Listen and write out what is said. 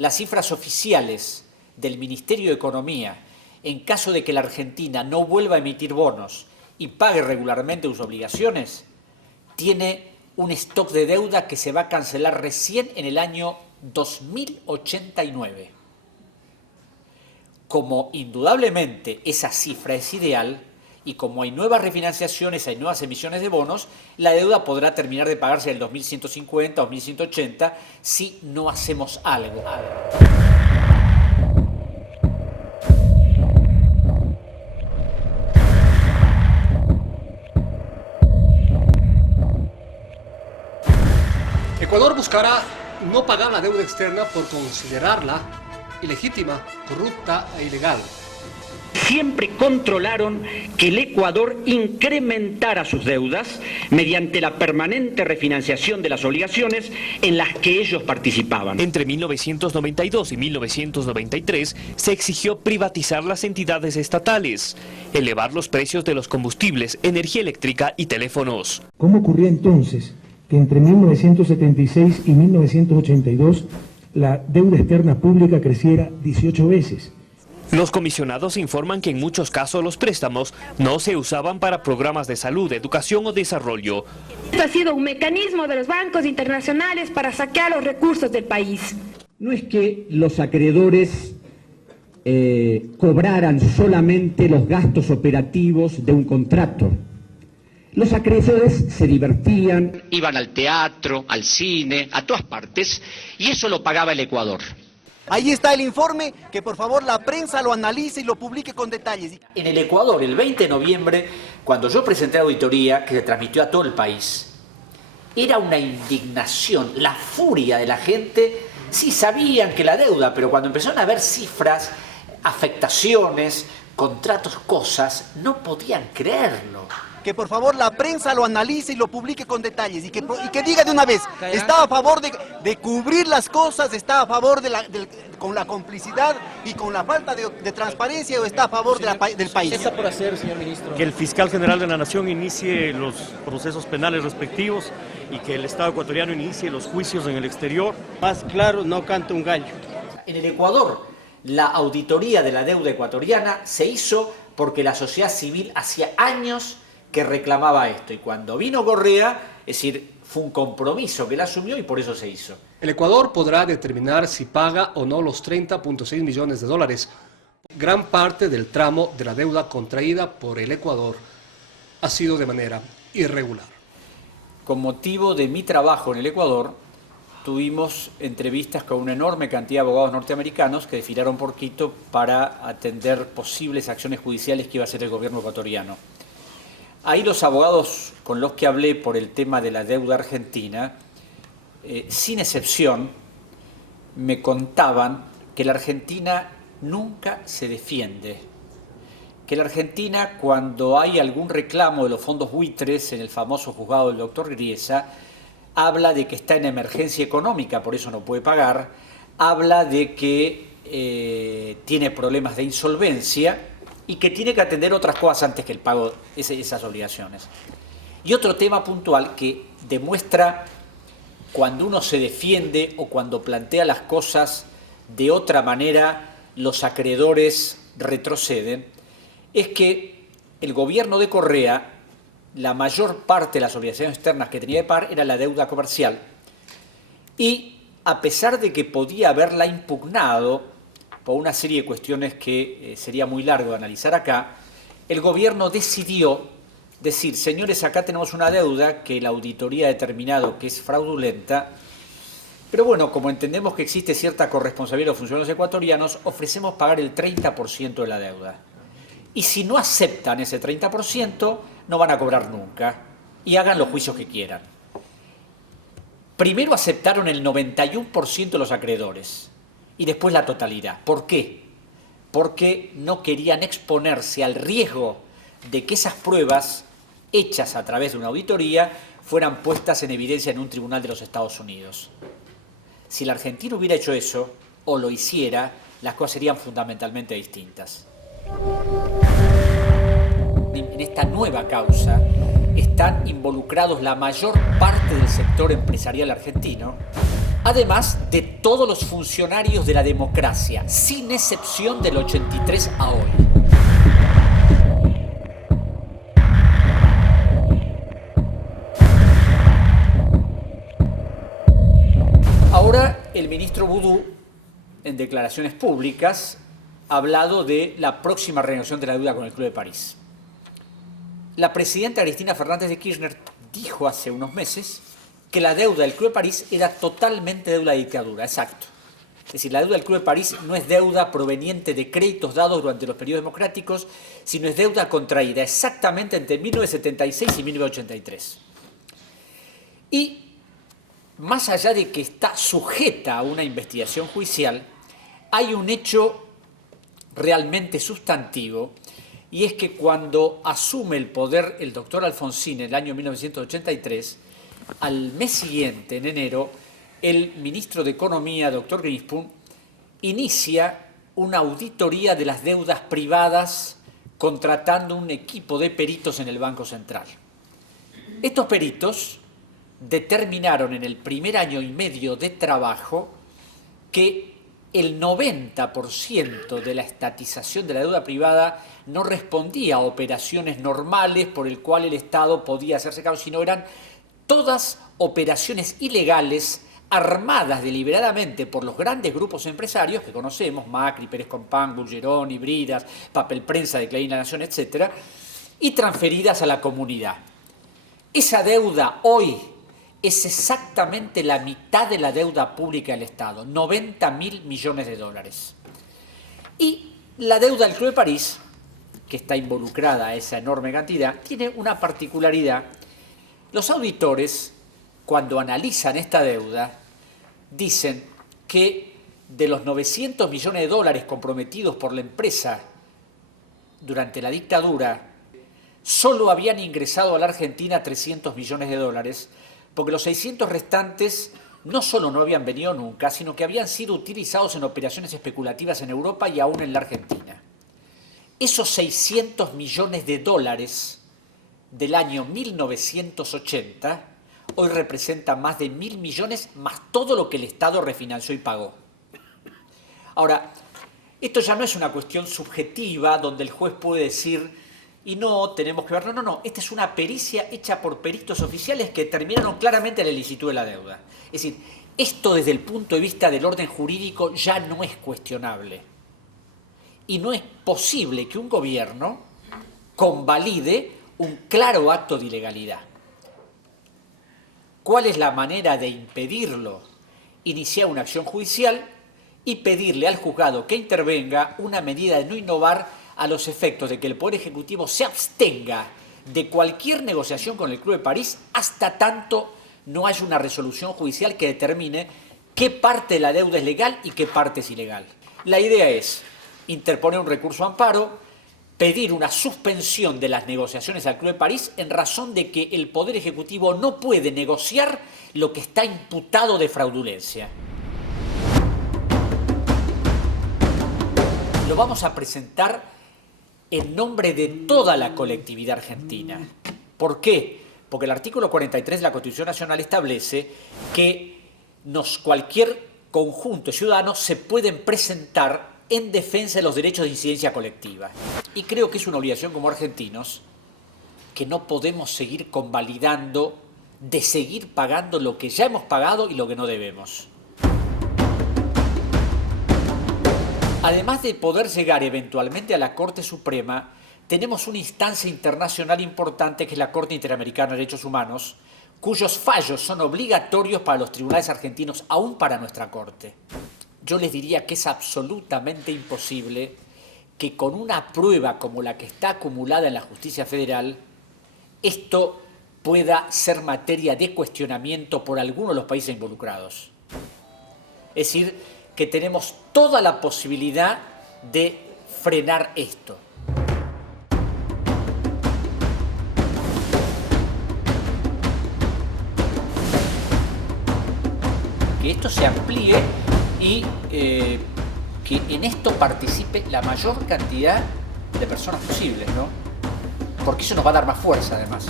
las cifras oficiales del Ministerio de Economía, en caso de que la Argentina no vuelva a emitir bonos y pague regularmente sus obligaciones, tiene un stock de deuda que se va a cancelar recién en el año 2089. Como indudablemente esa cifra es ideal y como hay nuevas refinanciaciones, hay nuevas emisiones de bonos, la deuda podrá terminar de pagarse en el 2150 o 2180 si no hacemos algo. Ecuador buscará no pagar la deuda externa por considerarla ilegítima, corrupta e ilegal. Siempre controlaron que el Ecuador incrementara sus deudas mediante la permanente refinanciación de las obligaciones en las que ellos participaban. Entre 1992 y 1993 se exigió privatizar las entidades estatales, elevar los precios de los combustibles, energía eléctrica y teléfonos. ¿Cómo ocurría entonces que entre 1976 y 1982 la deuda externa pública creciera 18 veces? Los comisionados informan que en muchos casos los préstamos no se usaban para programas de salud, educación o desarrollo. Esto ha sido un mecanismo de los bancos internacionales para saquear los recursos del país. No es que los acreedores cobraran solamente los gastos operativos de un contrato. Los acreedores se divertían, Iban al teatro, al cine, a todas partes, y eso lo pagaba el Ecuador. Ahí está el informe, que por favor la prensa lo analice y lo publique con detalles. En el Ecuador, el 20 de noviembre, cuando yo presenté la auditoría, que se transmitió a todo el país, era una indignación, la furia de la gente. Sí sabían que la deuda, pero cuando empezaron a ver cifras, afectaciones, contratos, cosas, no podían creerlo. Que por favor la prensa lo analice y lo publique con detalles y que diga de una vez, está a favor de cubrir las cosas, está a favor con la complicidad y con la falta de transparencia, o está a favor del país. ¿Qué está por hacer, señor ministro? Que el fiscal general de la Nación inicie los procesos penales respectivos y que el Estado ecuatoriano inicie los juicios en el exterior. Más claro, no canta un gallo. En el Ecuador, la auditoría de la deuda ecuatoriana se hizo porque la sociedad civil hacía años que reclamaba esto, y cuando vino Correa, es decir, fue un compromiso que él asumió y por eso se hizo. El Ecuador podrá determinar si paga o no los 30.6 millones de dólares. Gran parte del tramo de la deuda contraída por el Ecuador ha sido de manera irregular. Con motivo de mi trabajo en el Ecuador, tuvimos entrevistas con una enorme cantidad de abogados norteamericanos que desfilaron por Quito para atender posibles acciones judiciales que iba a hacer el gobierno ecuatoriano. Ahí los abogados con los que hablé por el tema de la deuda argentina, sin excepción, me contaban que la Argentina nunca se defiende, que la Argentina, cuando hay algún reclamo de los fondos buitres en el famoso juzgado del doctor Griesa, habla de que está en emergencia económica, por eso no puede pagar, habla de que tiene problemas de insolvencia y que tiene que atender otras cosas antes que el pago de esas obligaciones. Y otro tema puntual que demuestra cuando uno se defiende o cuando plantea las cosas de otra manera, los acreedores retroceden, es que el gobierno de Correa, la mayor parte de las obligaciones externas que tenía de pagar era la deuda comercial, y a pesar de que podía haberla impugnado por una serie de cuestiones que sería muy largo de analizar acá, el gobierno decidió decir, señores, acá tenemos una deuda que la auditoría ha determinado que es fraudulenta, pero bueno, como entendemos que existe cierta corresponsabilidad de los funcionarios ecuatorianos, ofrecemos pagar el 30% de la deuda. Y si no aceptan ese 30%, no van a cobrar nunca, y hagan los juicios que quieran. Primero aceptaron el 91% de los acreedores, y después la totalidad. ¿Por qué? Porque no querían exponerse al riesgo de que esas pruebas, hechas a través de una auditoría, fueran puestas en evidencia en un tribunal de los Estados Unidos. Si la Argentina hubiera hecho eso, o lo hiciera, las cosas serían fundamentalmente distintas. En esta nueva causa están involucrados la mayor parte del sector empresarial argentino, además de todos los funcionarios de la democracia, sin excepción del 83 a hoy. Ahora el ministro Boudou, en declaraciones públicas, ha hablado de la próxima renegociación de la deuda con el Club de París. La presidenta Cristina Fernández de Kirchner dijo hace unos meses que la deuda del Club de París era totalmente deuda de dictadura, exacto. Es decir, la deuda del Club de París no es deuda proveniente de créditos dados durante los periodos democráticos, sino es deuda contraída exactamente entre 1976 y 1983. Y más allá de que está sujeta a una investigación judicial, hay un hecho realmente sustantivo, y es que cuando asume el poder el doctor Alfonsín en el año 1983, al mes siguiente, en enero, el ministro de Economía, doctor Grinspoon, inicia una auditoría de las deudas privadas contratando un equipo de peritos en el Banco Central. Estos peritos determinaron en el primer año y medio de trabajo que el 90% de la estatización de la deuda privada no respondía a operaciones normales por el cual el Estado podía hacerse cargo, sino eran todas operaciones ilegales armadas deliberadamente por los grandes grupos empresarios que conocemos, Macri, Pérez Compán, Bulgeroni, Bridas, Papel Prensa de Clarín La Nación, etc., y transferidas a la comunidad. Esa deuda hoy es exactamente la mitad de la deuda pública del Estado, 90.000 millones de dólares. Y la deuda del Club de París, que está involucrada a esa enorme cantidad, tiene una particularidad. Los auditores, cuando analizan esta deuda, dicen que de los 900 millones de dólares comprometidos por la empresa durante la dictadura, solo habían ingresado a la Argentina 300 millones de dólares, porque los 600 restantes no solo no habían venido nunca, sino que habían sido utilizados en operaciones especulativas en Europa y aún en la Argentina. Esos 600 millones de dólares del año 1980 hoy representan más de 1.000 millones más todo lo que el Estado refinanció y pagó. Ahora, esto ya no es una cuestión subjetiva donde el juez puede decir y no, tenemos que ver, no, esta es una pericia hecha por peritos oficiales que determinaron claramente la ilicitud de la deuda. Es decir, esto desde el punto de vista del orden jurídico ya no es cuestionable. Y no es posible que un gobierno convalide un claro acto de ilegalidad. ¿Cuál es la manera de impedirlo? Iniciar una acción judicial y pedirle al juzgado que intervenga una medida de no innovar a los efectos de que el Poder Ejecutivo se abstenga de cualquier negociación con el Club de París hasta tanto no haya una resolución judicial que determine qué parte de la deuda es legal y qué parte es ilegal. La idea es interponer un recurso amparo, pedir una suspensión de las negociaciones al Club de París en razón de que el Poder Ejecutivo no puede negociar lo que está imputado de fraudulencia. Lo vamos a presentar en nombre de toda la colectividad argentina. ¿Por qué? Porque el artículo 43 de la Constitución Nacional establece que cualquier conjunto de ciudadanos se pueden presentar en defensa de los derechos de incidencia colectiva. Y creo que es una obligación como argentinos que no podemos seguir convalidando de seguir pagando lo que ya hemos pagado y lo que no debemos. Además de poder llegar eventualmente a la Corte Suprema, tenemos una instancia internacional importante que es la Corte Interamericana de Derechos Humanos, cuyos fallos son obligatorios para los tribunales argentinos, aún para nuestra Corte. Yo les diría que es absolutamente imposible que con una prueba como la que está acumulada en la justicia federal, esto pueda ser materia de cuestionamiento por alguno de los países involucrados. Es decir, que tenemos toda la posibilidad de frenar esto. Que esto se amplíe y que en esto participe la mayor cantidad de personas posibles, ¿no? Porque eso nos va a dar más fuerza, además.